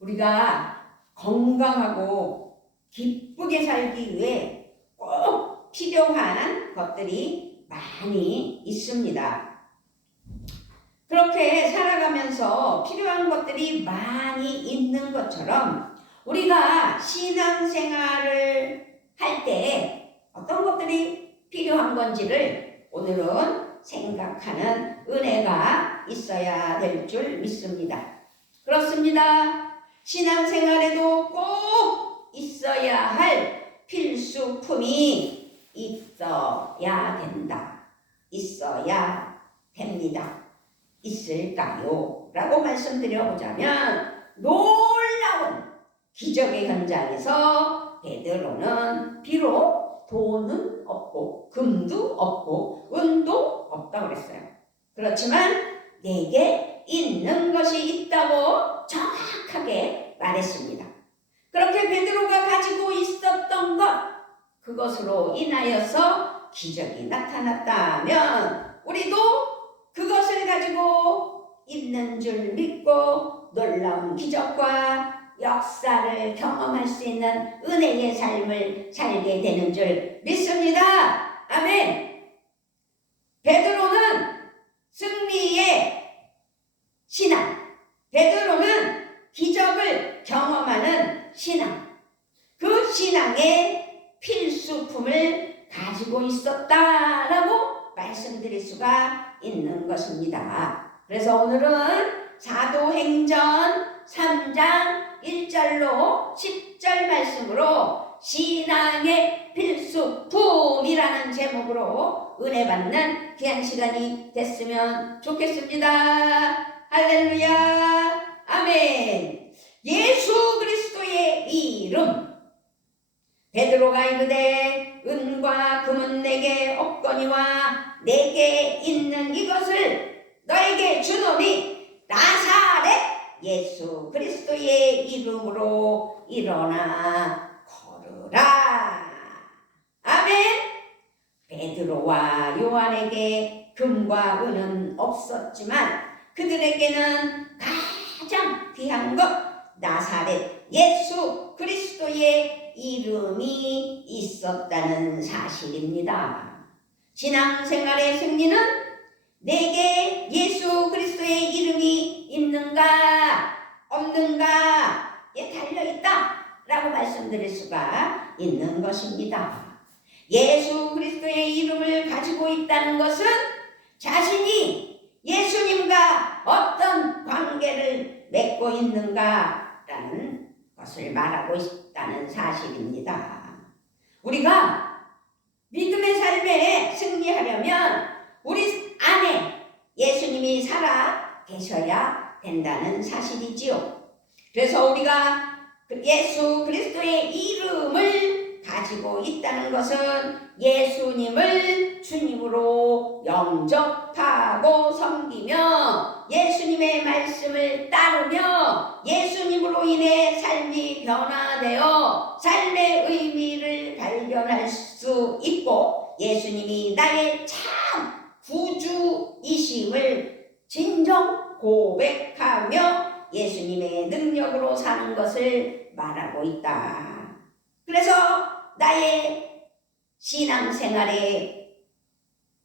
우리가 건강하고 기쁘게 살기 위해 꼭 필요한 것들이 많이 있습니다. 그렇게 살아가면서 필요한 것들이 많이 있는 것처럼 우리가 신앙생활을 할 때 어떤 것들이 필요한 건지를 오늘은 생각하는 은혜가 있어야 될 줄 믿습니다. 그렇습니다. 신앙생활에도 꼭 있어야 할 필수품이 있어야 된다. 있어야 됩니다. 있을까요? 라고 말씀드려보자면 놀라운 기적의 현장에서 베드로는 비록 돈은 없고 금도 없고 은도 없다고 그랬어요. 그렇지만 내게 있는 것이 있다고 정확하게 말했습니다. 그렇게 베드로가 가지고 있었던 것, 그것으로 인하여서 기적이 나타났다면 우리도 그것을 가지고 있는 줄 믿고 놀라운 기적과 역사를 경험할 수 있는 은혜의 삶을 살게 되는 줄 믿습니다. 아멘. 베드로는 승리의 신앙, 베드로는 기적을 경험하는 신앙, 그 신앙의 필수품을 가지고 있었다라고 말씀드릴 수가 있는 것입니다. 그래서 오늘은 사도행전 3장 1절로 10절 말씀으로 신앙의 필수품이라는 제목으로 은혜 받는 귀한 시간이 됐으면 좋겠습니다. 할렐루야. 아멘. 예수 그리스도의 이름. 베드로가 이르되 은과 금은 내게 없거니와 내게 있는 이것을 너에게 주노니 나사렛 예수 그리스도의 이름으로 일어나 걸으라. 아멘. 베드로와 요한에게 금과 은은 없었지만 그들에게는 가장 귀한 것 나사렛 예수 그리스도의 이름이 있었다는 사실입니다. 신앙생활의 승리는 내게 예수 그리스도의 이름이 있는가 없는가에 달려있다 라고 말씀드릴 수가 있는 것입니다. 예수 그리스도의 이름을 가지고 있다는 것은 자신이 예수님과 어떤 관계를 맺고 있는가라는 것을 말하고 있다는 사실입니다. 우리가 믿음의 삶에 승리하려면 우리 안에 예수님이 살아 계셔야 된다는 사실이지요. 그래서 우리가 예수 그리스도의 이름을 가지고 있다는 것은 예수님을 주님으로 영접하고 섬기며 예수님의 말씀을 따르며 예수님으로 인해 삶이 변화되어 삶의 의미를 발견할 수 있고 예수님이 나의 참 구주이심을 진정 고백하며 예수님의 능력으로 사는 것을 말하고 있다. 그래서 나의 신앙생활의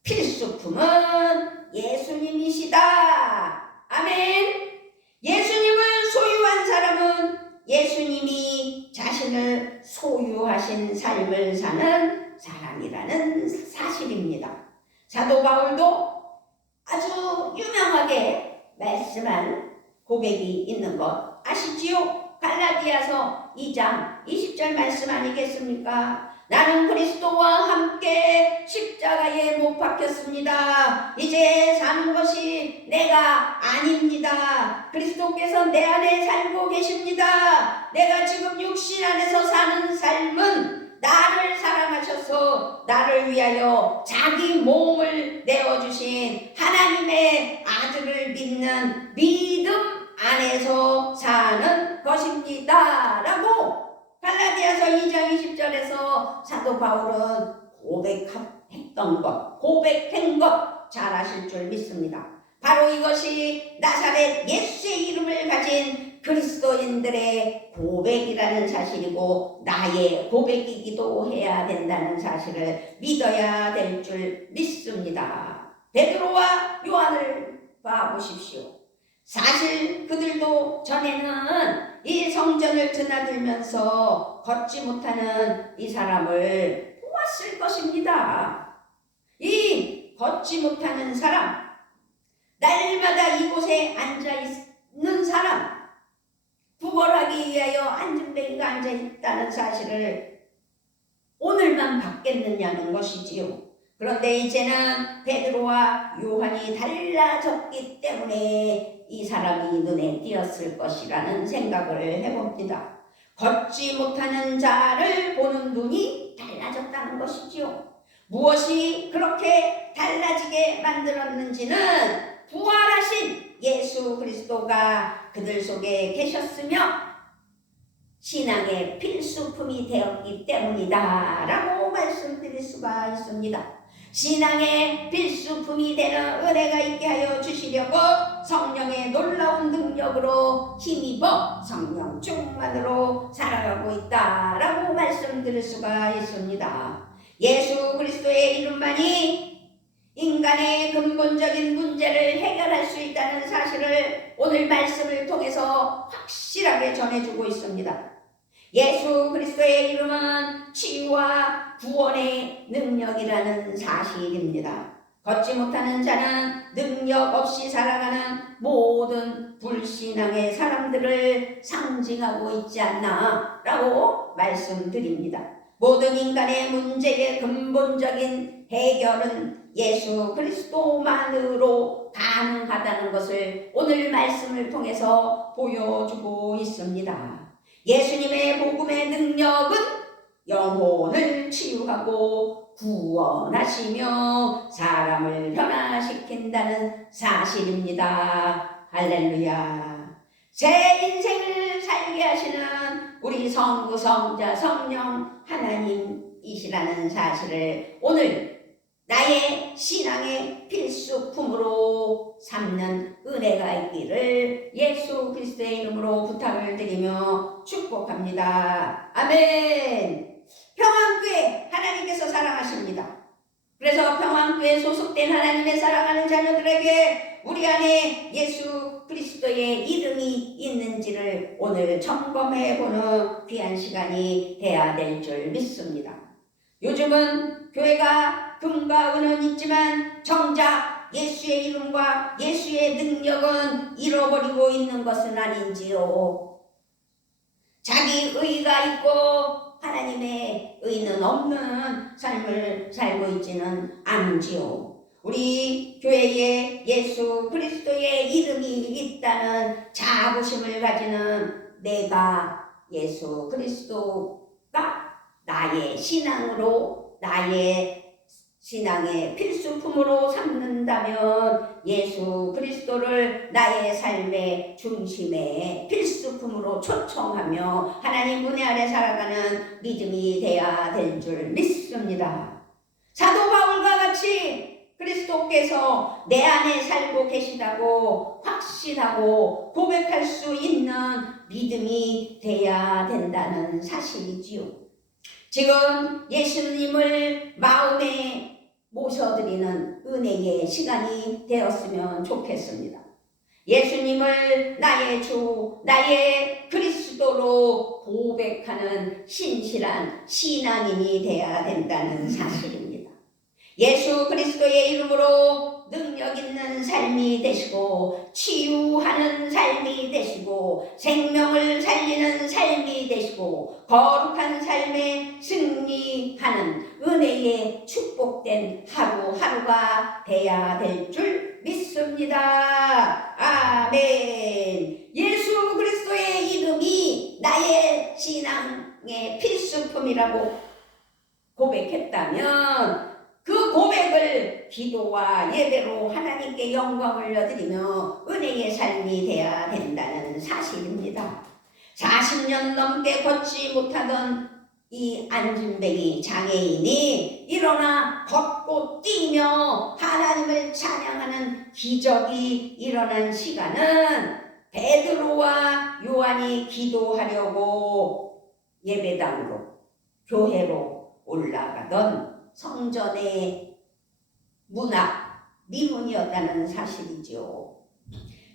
필수품은 예수님이시다. 아멘. 예수님을 소유한 사람은 예수님이 자신을 소유하신 삶을 사는 사람이라는 사실입니다. 사도 바울도 아주 유명하게 말씀한 고백이 있는 것 아시지요? 갈라디아서 2장 20절 말씀 아니겠습니까? 나는 그리스도와 함께 십자가에 못 박혔습니다. 이제 사는 것이 내가 아닙니다. 그리스도께서 내 안에 살고 계십니다. 내가 지금 육신 안에서 사는 삶은 나를 사랑하셔서 나를 위하여 자기 몸을 내어주신 하나님의 아들을 믿는 믿음 안에서 사는 것입니다. 라고 갈라디아서 2장 20절에서 사도 바울은 고백했던 것, 고백한 것 잘 아실 줄 믿습니다. 바로 이것이 나사렛 예수의 이름을 가진 그리스도인들의 고백이라는 사실이고 나의 고백이기도 해야 된다는 사실을 믿어야 될 줄 믿습니다. 베드로와 요한을 봐보십시오. 사실 그들도 전에는 이 성전을 드나들면서 걷지 못하는 이 사람을 보았을 것입니다. 이 걷지 못하는 사람, 날마다 이곳에 앉아있는 사람, 구걸하기 위하여 안진뱅이가 앉아있다는 사실을 오늘만 받겠느냐는 것이지요. 그런데 이제는 베드로와 요한이 달라졌기 때문에 이 사람이 눈에 띄었을 것이라는 생각을 해봅니다. 걷지 못하는 자를 보는 눈이 달라졌다는 것이지요. 무엇이 그렇게 달라지게 만들었는지는 부활하신 예수 그리스도가 그들 속에 계셨으며 신앙의 필수품이 되었기 때문이다 라고 말씀드릴 수가 있습니다. 신앙의 필수품이 되는 은혜가 있게 하여 주시려고 성령의 놀라운 능력으로 힘입어 성령 충만으로 살아가고 있다라고 말씀드릴 수가 있습니다. 예수 그리스도의 이름만이 인간의 근본적인 문제를 해결할 수 있다는 사실을 오늘 말씀을 통해서 확실하게 전해주고 있습니다. 예수 그리스도의 이름은 치유와 구원의 능력이라는 사실입니다. 걷지 못하는 자는 능력 없이 살아가는 모든 불신앙의 사람들을 상징하고 있지 않나 라고 말씀드립니다. 모든 인간의 문제의 근본적인 해결은 예수 그리스도만으로 가능하다는 것을 오늘 말씀을 통해서 보여주고 있습니다. 예수님의 복음의 능력은 영혼을 치유하고 구원하시며 사람을 변화시킨다는 사실입니다. 할렐루야. 새 인생을 살게 하시는 우리 성부, 성자, 성령 하나님이시라는 사실을 오늘 나의 신앙의 필수품으로 삼는 은혜가 있기를 예수 그리스도의 이름으로 부탁을 드리며 축복합니다. 아멘. 평안교회 하나님께서 사랑하십니다. 그래서 평안교회 소속된 하나님의 사랑하는 자녀들에게 우리 안에 예수 그리스도의 이름이 있는지를 오늘 점검해보는 귀한 시간이 돼야 될 줄 믿습니다. 요즘은 교회가 금과 은은 있지만 정작 예수의 이름과 예수의 능력은 잃어버리고 있는 것은 아닌지요. 자기 의가 있고 하나님의 의는 없는 삶을 살고 있지는 않은지요. 우리 교회에 예수 그리스도의 이름이 있다는 자부심을 가지는 내가 예수 그리스도가 나의 신앙으로 나의 신앙의 필수품으로 삼는다면 예수 그리스도를 나의 삶의 중심의 필수품으로 초청하며 하나님 은혜 아래 살아가는 믿음이 되어야 될 줄 믿습니다. 사도 바울과 같이 그리스도께서 내 안에 살고 계시다고 확신하고 고백할 수 있는 믿음이 되어야 된다는 사실이지요. 지금 예수님을 마음에 모셔드리는 은혜의 시간이 되었으면 좋겠습니다. 예수님을 나의 주, 나의 그리스도로 고백하는 신실한 신앙인이 되어야 된다는 사실입니다. 예수 그리스도의 이름으로 능력 있는 삶이 되시고 치유하는 삶이 되시고 생명을 살리는 삶이 되시고 거룩한 삶에 승리하는 은혜의 축복된 하루하루가 돼야 될 줄 믿습니다. 아멘. 예수 그리스도의 이름이 나의 신앙의 필수품이라고 고백했다면 그 고백을 기도와 예배로 하나님께 영광을 올려드리며 은혜의 삶이 되어야 된다는 사실입니다. 40년 넘게 걷지 못하던 이 안진뱅이 장애인이 일어나 걷고 뛰며 하나님을 찬양하는 기적이 일어난 시간은 베드로와 요한 기도하려고 예배당으로 교회로 올라가던 성전의 문 앞 미문이었다는 사실이죠.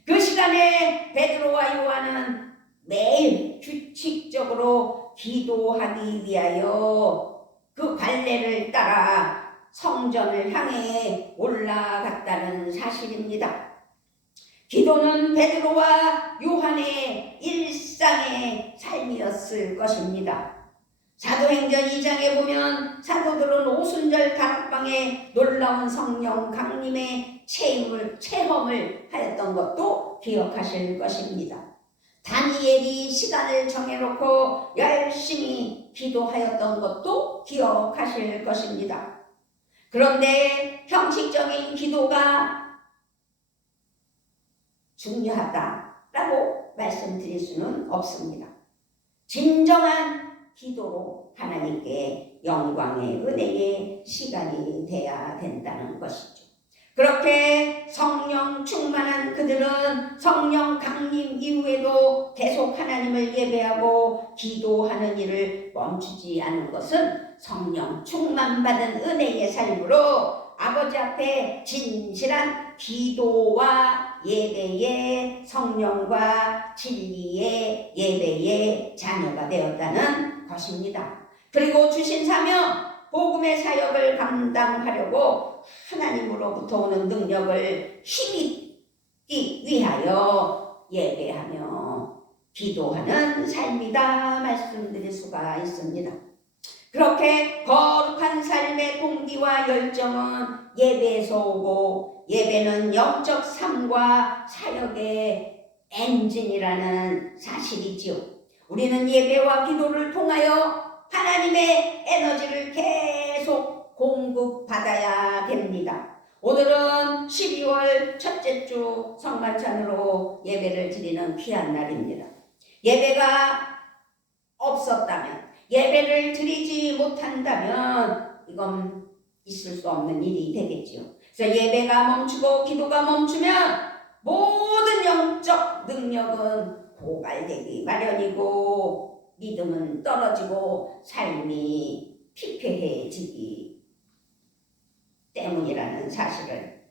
그 시간에 베드로와 요한은 매일 규칙적으로 기도하기 위하여 그 관례를 따라 성전을 향해 올라갔다는 사실입니다. 기도는 베드로와 요한의 일상의 삶이었을 것입니다. 사도행전 2장에 보면 사도들은 오순절 다락방에 놀라운 성령 강림의 체험을 하였던 것도 기억하실 것입니다. 다니엘이 시간을 정해놓고 열심히 기도하였던 것도 기억하실 것입니다. 그런데 형식적인 기도가 중요하다라고 말씀드릴 수는 없습니다. 진정한 기도로 하나님께 영광의 은혜의 시간이 돼야 된다는 것이죠. 그렇게 성령 충만한 그들은 성령 강림 이후에도 계속 하나님을 예배하고 기도하는 일을 멈추지 않은 것은 성령 충만받은 은혜의 삶으로 아버지 앞에 진실한 기도와 예배의 성령과 진리의 예배의 자녀가 되었다는 것입니다. 그리고 주신 사명, 복음의 사역을 감당하려고 하나님으로부터 오는 능력을 힘입기 위하여 예배하며 기도하는 삶이다 말씀드릴 수가 있습니다. 그렇게 거룩한 삶의 동기와 열정은 예배에서 오고 예배는 영적 삶과 사역의 엔진이라는 사실이지요. 우리는 예배와 기도를 통하여 하나님의 에너지를 계속 공급받아야 됩니다. 오늘은 12월 첫째 주 성만찬으로 예배를 드리는 귀한 날입니다. 예배가 없었다면, 예배를 드리지 못한다면 이건 있을 수 없는 일이 되겠지요. 그래서 예배가 멈추고 기도가 멈추면 모든 영적 능력은 고갈되기 마련이고 믿음은 떨어지고 삶이 피폐해지기 때문이라는 사실을,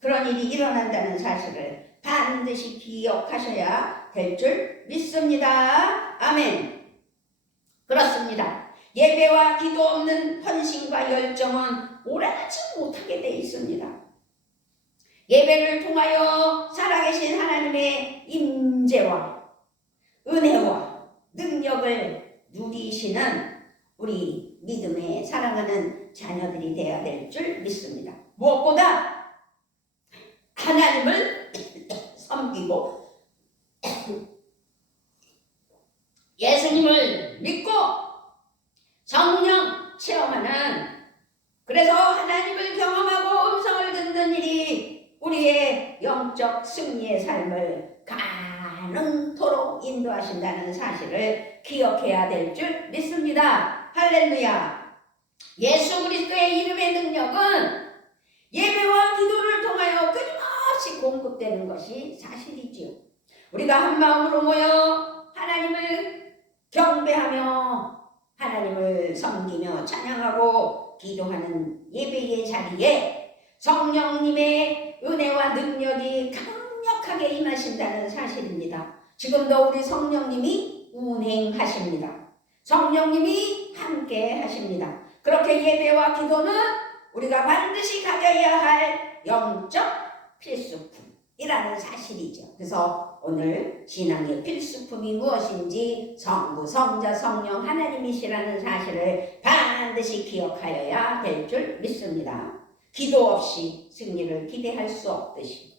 그런 일이 일어난다는 사실을 반드시 기억하셔야 될 줄 믿습니다. 아멘. 그렇습니다. 예배와 기도 없는 헌신과 열정은 오래가지 못하게 돼 있습니다. 예배를 통하여 살아계신 하나님의 임재와 은혜와 능력을 누리시는 우리 믿음의 사랑하는 자녀들이 되어야 될 줄 믿습니다. 무엇보다 하나님을 섬기고 예수님을 믿고 성령 체험하는, 그래서 하나님을 경험하고 음성을 듣는 일이 우리의 영적 승리의 삶을 가능토록 인도하신다는 사실을 기억해야 될 줄 믿습니다. 할렐루야. 예수 그리스도의 이름의 능력은 예배와 기도를 통하여 끊임없이 공급되는 것이 사실이지요. 우리가 한 마음으로 모여 하나님을 경배하며 하나님을 섬기며 찬양하고 기도하는 예배의 자리에 성령님의 은혜와 능력이 강력하게 임하신다는 사실입니다. 지금도 우리 성령님이 운행하십니다. 성령님이 함께 하십니다. 그렇게 예배와 기도는 우리가 반드시 가져야 할 영적 필수품이라는 사실이죠. 그래서 오늘 신앙의 필수품이 무엇인지 성부, 성자, 성령 하나님이시라는 사실을 반드시 기억하여야 될 줄 믿습니다. 기도 없이 승리를 기대할 수 없듯이,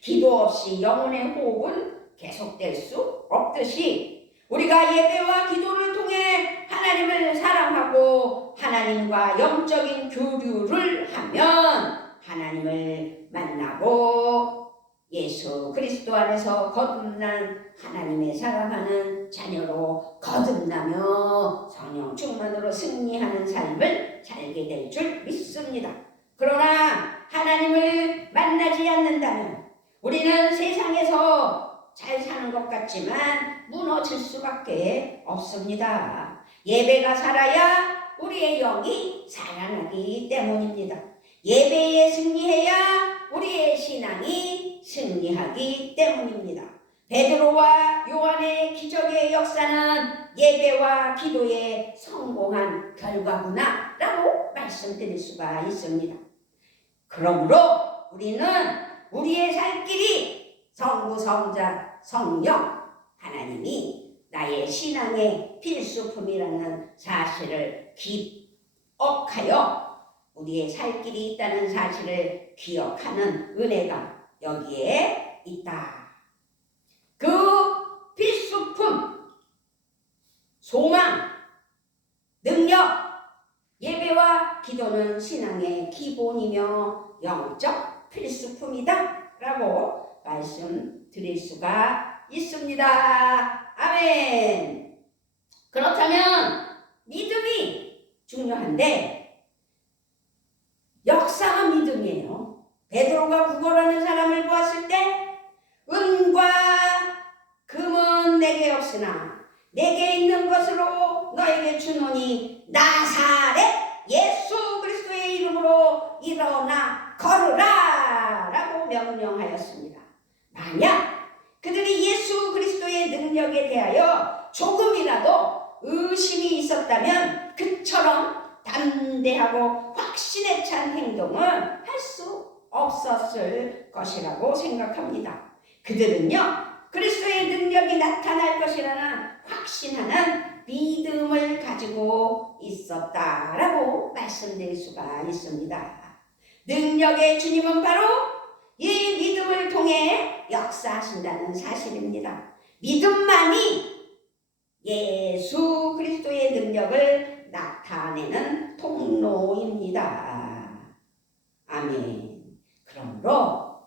기도 없이 영혼의 호흡은 계속될 수 없듯이, 우리가 예배와 기도를 통해 하나님을 사랑하고 하나님과 영적인 교류를 하면 하나님을 만나고 예수 그리스도 안에서 거듭난 하나님의 사랑하는 자녀로 거듭나며 성령 충만으로 승리하는 삶을 살게 될 줄 믿습니다. 그러나 하나님을 만나지 않는다면 우리는 세상에서 잘 사는 것 같지만 무너질 수밖에 없습니다. 예배가 살아야 우리의 영이 살아나기 때문입니다. 예배에 승리해야 우리의 신앙이 승리하기 때문입니다. 베드로와 요한의 기적의 역사는 예배와 기도에 성공한 결과구나 라고 말씀드릴 수가 있습니다. 그러므로 우리는 우리의 살 길이 성부, 성자, 성령 하나님이 나의 신앙의 필수품이라는 사실을 기억하여 우리의 살 길이 있다는 사실을 기억하는 은혜가 여기에 있다. 그 필수품, 소망, 능력, 예배와 기도는 신앙의 기본이며 영적 필수품이다 라고 말씀드릴 수가 있습니다. 아멘. 그렇다면 믿음이 중요한데 역사가 믿음이에요. 베드로가 구걸하는 사람을 보았을 때 은과 금은 내게 없으나 내게 있는 것으로 너에게 주노니 나사렛 예수 그리스도의 이름으로 일어나 걸으라 라고 명령하였습니다. 만약 그들이 예수 그리스도의 능력에 대하여 조금이라도 의심이 있었다면 그처럼 담대하고 확신에 찬 행동을 할 수 없었을 것이라고 생각합니다. 그들은요 그리스도의 능력이 나타날 것이라는 확신하는 믿음을 가지고 있었다라고 말씀드릴 수가 있습니다. 능력의 주님은 바로 이 믿음을 통해 역사하신다는 사실입니다. 믿음만이 예수 그리스도의 능력을 나타내는 통로입니다. 아멘. 그러므로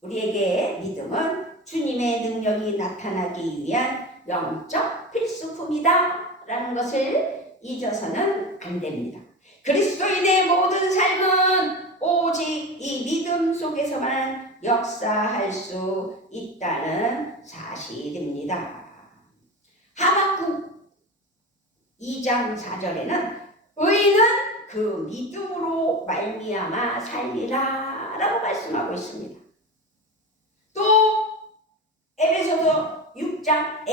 우리에게 믿음은 주님의 능력이 나타나기 위한 영적 필수품이다 라는 것을 잊어서는 안 됩니다. 그리스도인의 모든 삶은 오직 이 믿음 속에서만 역사할 수 있다는 사실입니다. 하박국 2장 4절에는 의인은 그 믿음으로 말미암아 살리라 라고 말씀하고 있습니다. 또 에베소서 6장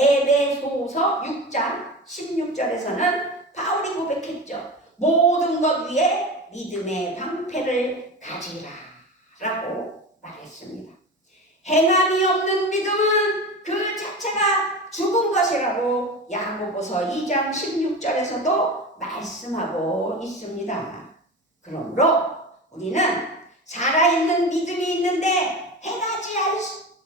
16절에서는 바울이 고백했죠. 모든 것 위에 믿음의 방패를 가지라 라고 말했습니다. 행함이 없는 믿음은 그 자체가 죽은 것이라고 야고보서 2장 16절에서도 말씀하고 있습니다. 그러므로 우리는 살아있는 믿음이 있는데 행하지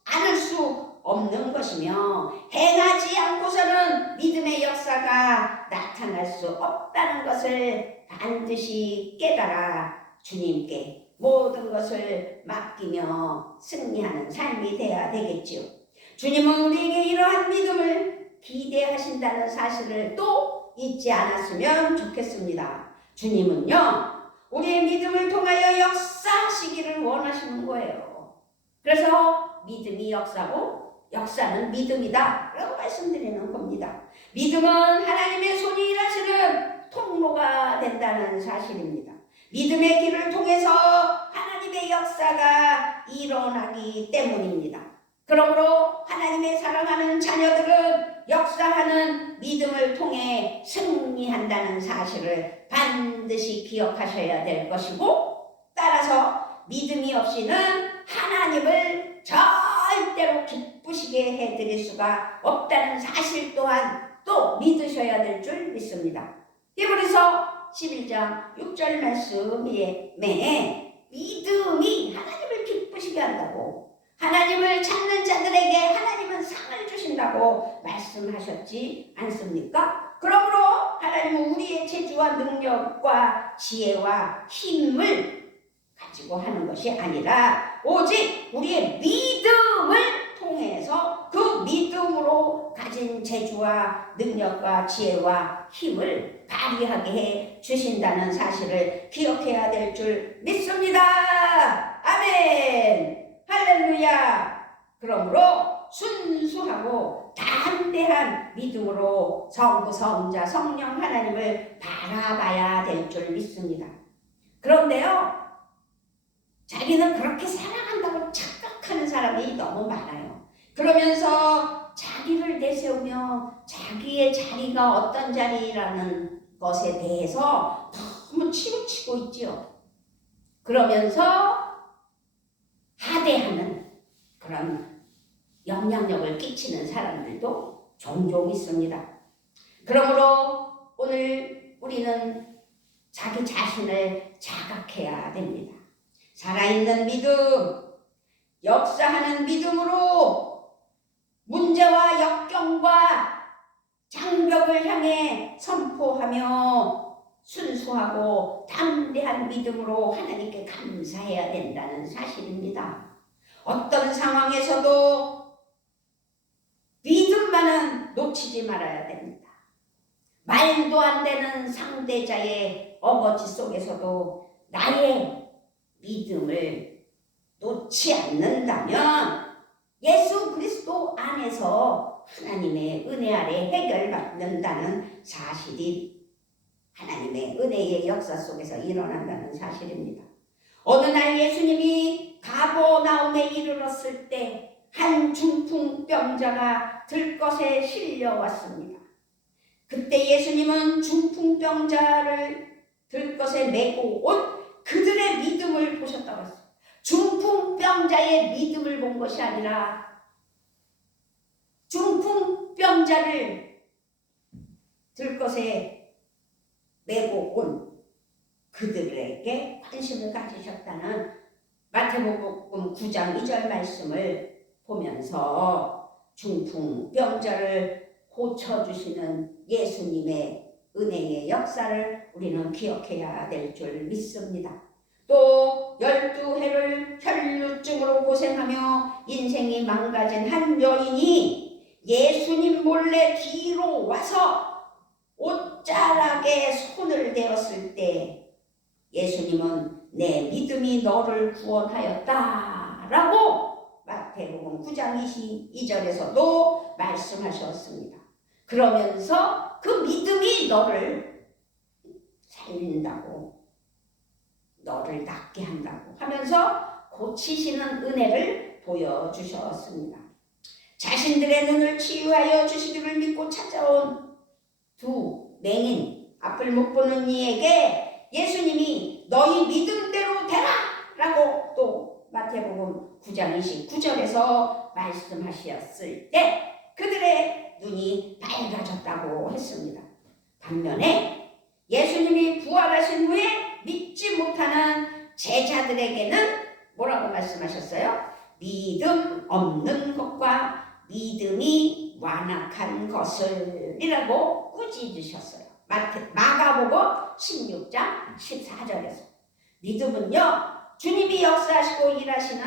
않을 수 없는 것이며 행하지 않고서는 믿음의 역사가 나타날 수 없다는 것을 반드시 깨달아 주님께 모든 것을 맡기며 승리하는 삶이 되어야 되겠지요. 주님은 우리에게 이러한 믿음을 기대하신다는 사실을 또 잊지 않았으면 좋겠습니다. 주님은요 우리의 믿음을 통하여 역사하시기를 원하시는 거예요. 그래서 믿음이 역사고 역사는 믿음이다 라고 말씀드리는 겁니다. 믿음은 하나님의 손이 일하시는 통로가 된다는 사실입니다. 믿음의 길을 통해서 하나님의 역사가 일어나기 때문입니다. 그러므로 하나님의 사랑하는 자녀들은 역사하는 믿음을 통해 승리한다는 사실을 반드시 기억하셔야 될 것이고, 따라서 믿음이 없이는 하나님을 절대로 기쁘시게 해드릴 수가 없다는 사실 또한 또 믿으셔야 될 줄 믿습니다. 히브리서 11장 6절 말씀에 믿음이 하나님을 기쁘시게 한다고, 하나님을 찾는 자들에게 하나님은 상을 주신다고 말씀하셨지 않습니까? 그러므로 하나님은 우리의 재주와 능력과 지혜와 힘을 가지고 하는 것이 아니라 오직 우리의 믿음을 통해서 그 믿음으로 가진 재주와 능력과 지혜와 힘을 발휘하게 해 주신다는 사실을 기억해야 될 줄 믿습니다. 아멘. 할렐루야. 그러므로 순수하고 담대한 믿음으로 성부, 성자, 성령 하나님을 바라봐야 될 줄 믿습니다. 그런데요, 자기는 그렇게 사랑한다고 착각하는 사람이 너무 많아요. 그러면서 자기를 내세우며 자기의 자리가 어떤 자리라는 것에 대해서 너무 치우치고 있지요. 그러면서 하대하는 그런 영향력을 끼치는 사람들도 종종 있습니다. 그러므로 오늘 우리는 자기 자신을 자각해야 됩니다. 살아있는 믿음, 역사하는 믿음으로 문제와 역경과 장벽을 향해 선포하며 순수하고 담대한 믿음으로 하나님께 감사해야 된다는 사실입니다. 어떤 상황에서도 믿음만은 놓치지 말아야 됩니다. 말도 안 되는 상대자의 어거지 속에서도 나의 믿음을 놓지 않는다면 예수 그리스도 안에서 하나님의 은혜 아래 해결받는다는 사실이 하나님의 은혜의 역사 속에서 일어난다는 사실입니다. 어느 날 예수님이 가버나움에 이르렀을 때 한 중풍병자가 들것에 실려왔습니다. 그때 예수님은 중풍병자를 들것에 메고 온 그들의 믿음을 보셨다고 했어요. 중풍병자의 믿음을 본 것이 아니라 중풍병자를 들것에 메고 온 그들에게 관심을 가지셨다는 마태복음 9장 2절 말씀을 보면서 중풍병자를 고쳐주시는 예수님의 은혜의 역사를 우리는 기억해야 될 줄 믿습니다. 또 12해를 혈루증으로 고생하며 인생이 망가진 한 여인이 예수님 몰래 뒤로 와서 옷자락에 손을 대었을 때 예수님은 내 믿음이 너를 구원하였다 라고 마태복음 9장 22절에서도 말씀하셨습니다. 그러면서 그 믿음이 너를 살린다고, 너를 낫게 한다고 하면서 고치시는 은혜를 보여주셨습니다. 자신들의 눈을 치유하여 주시기를 믿고 찾아온 두 맹인, 앞을 못 보는 이에게 예수님이 너희 믿음대로 되라! 라고 또 마태복음 9장 29절에서 말씀하셨을 때 그들의 눈이 밝아졌다고 했습니다. 반면에 예수님이 부활하신 후에 믿지 못하는 제자들에게는 뭐라고 말씀하셨어요? 믿음 없는 것과 믿음이 완악한 것을 이라고 꾸짖으셨어요. 마가복음 16장 14절에서 믿음은요 주님이 역사하시고 일하시는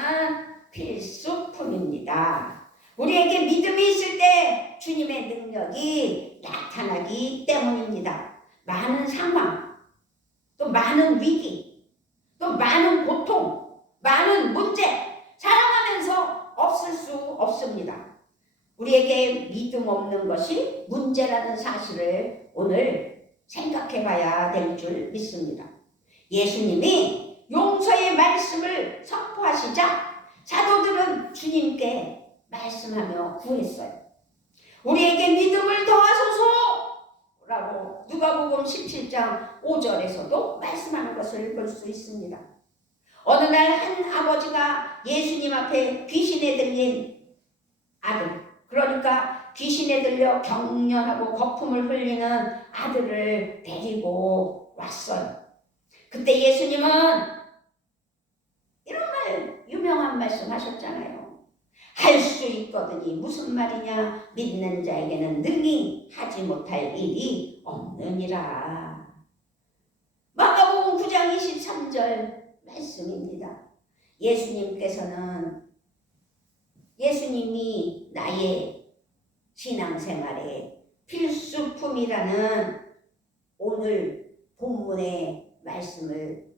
필수품입니다. 우리에게 믿음이 있을 때 주님의 능력이 나타나기 때문입니다. 많은 상황, 또 많은 위기, 또 많은 고통, 많은 문제 살아가면서 없을 수 없습니다. 우리에게 믿음 없는 것이 문제라는 사실을 오늘 생각해 봐야 될 줄 믿습니다. 예수님이 용서의 말씀을 선포하시자 사도들은 주님께 말씀하며 구했어요. 우리에게 믿음을 더하소서라고 누가복음 17장 5절에서도 말씀하는 것을 볼 수 있습니다. 어느 날 한 아버지가 예수님 앞에 귀신에 들린 아들, 그러니까 귀신에 들려 경련하고 거품을 흘리는 아들을 데리고 왔어요. 그때 예수님은 이런 유명한 말씀 하셨잖아요. 할 수 있거든이 무슨 말이냐? 믿는 자에게는 능히 하지 못할 일이 없느니라. 마가복음 9장 23절 말씀입니다. 예수님이 나의 신앙생활의 필수품이라는 오늘 본문의 말씀을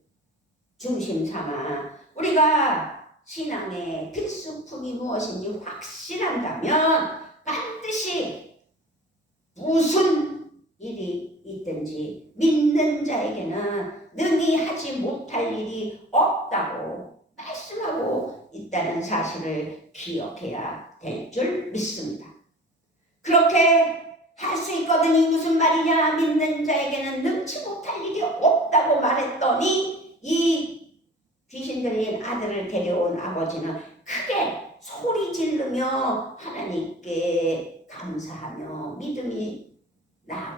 중심 삼아 우리가 신앙의 필수품이 무엇인지 확실한다면 반드시 무슨 일이 있든지 믿는 자에게는 능히 하지 못할 일이 없다고 말씀하고 있다는 사실을 기억해야 될 줄 믿습니다. 그렇게 할 수 있거든. 이 무슨 말이냐? 믿는 자에게는 능치 못할 일이 없다고 말했더니 이 귀신 들린 아들을 데려온 아버지는 크게 소리 지르며 하나님께 감사하며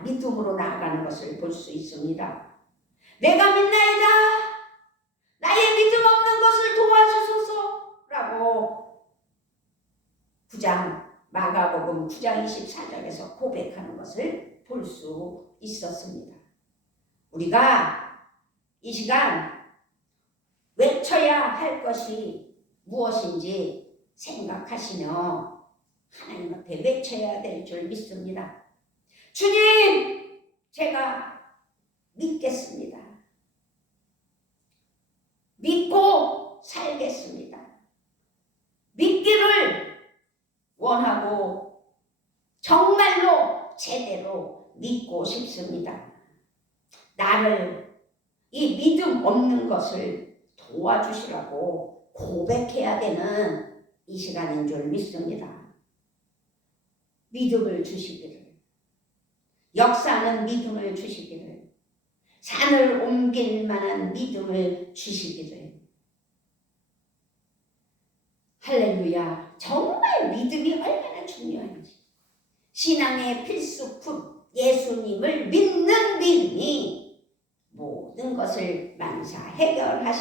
믿음으로 나아가는 것을 볼 수 있습니다. 내가 믿나이다. 나의 믿음 없는 것을 도와주소서라고 마가복음 9장 24절에서 고백하는 것을 볼 수 있었습니다. 우리가 이 시간 외쳐야 할 것이 무엇인지 생각하시며 하나님 앞에 외쳐야 될 줄 믿습니다. 주님, 제가 믿겠습니다. 믿고 살겠습니다. 믿기를 원하고 정말로 제대로 믿고 싶습니다. 나를 이 믿음 없는 것을 도와주시라고 고백해야 되는 이 시간인 줄 믿습니다. 믿음을 주시기를, 역사하는 믿음을 주시기를, 산을 옮길 만한 믿음을 주시기를. 할렐루야. 정말 믿음이 얼마나 중요한지. 신앙의 필수품 예수님을 믿는 믿음이 모든 것을 만사 해결해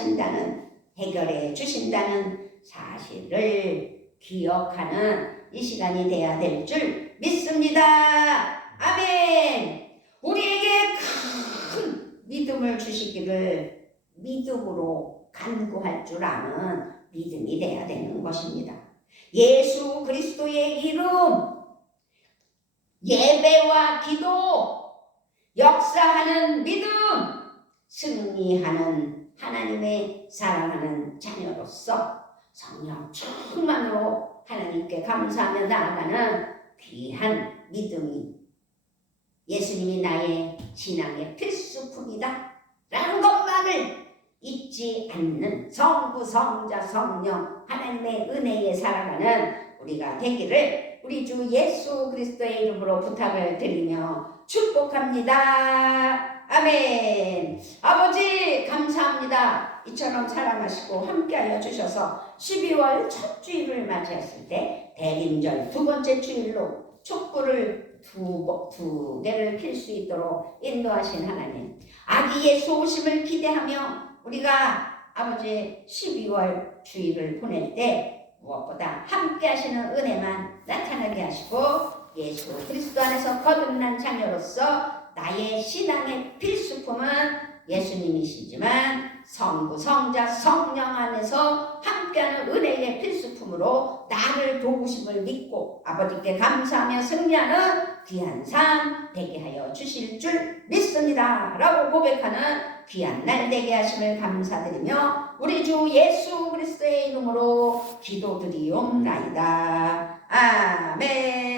주신다는 사실을 기억하는 이 시간이 돼야 될 줄 믿습니다. 아멘. 우리에게 큰 믿음을 주시기를 믿음으로 간구할 줄 아는 믿음이 돼야 되는 것입니다. 예수 그리스도의 이름, 예배와 기도, 역사하는 믿음, 승리하는 하나님의 사랑하는 자녀로서 성령 충만으로 하나님께 감사하며 나아가는 귀한 믿음이 예수님이 나의 신앙의 필수품이다 라는 것만을 잊지 않는 성부, 성자, 성령 하나님의 은혜에 살아가는 우리가 되기를 우리 주 예수 그리스도의 이름으로 부탁을 드리며 축복합니다. 아멘. 아버지 감사합니다. 이처럼 사랑하시고 함께하여 주셔서 12월 첫 주일을 맞이했을 때 대림절 두 번째 주일로 촛불을 두 개를 필 수 있도록 인도하신 하나님, 아기 예수 오심을 기대하며 우리가 아버지 12월 주일을 보낼 때 무엇보다 함께 하시는 은혜만 나타나게 하시고 예수 그리스도 안에서 거듭난 자녀로서 나의 신앙의 필수품은 예수님이시지만 성부, 성자, 성령 안에서 함께하는 은혜의 필수품으로 나를 도우심을 믿고 아버지께 감사하며 승리하는 귀한 삶 되게 하여 주실 줄 믿습니다 라고 고백하는 귀한 날 되게 하심을 감사드리며 우리 주 예수 그리스도의 이름으로 기도드리옵나이다. 아멘.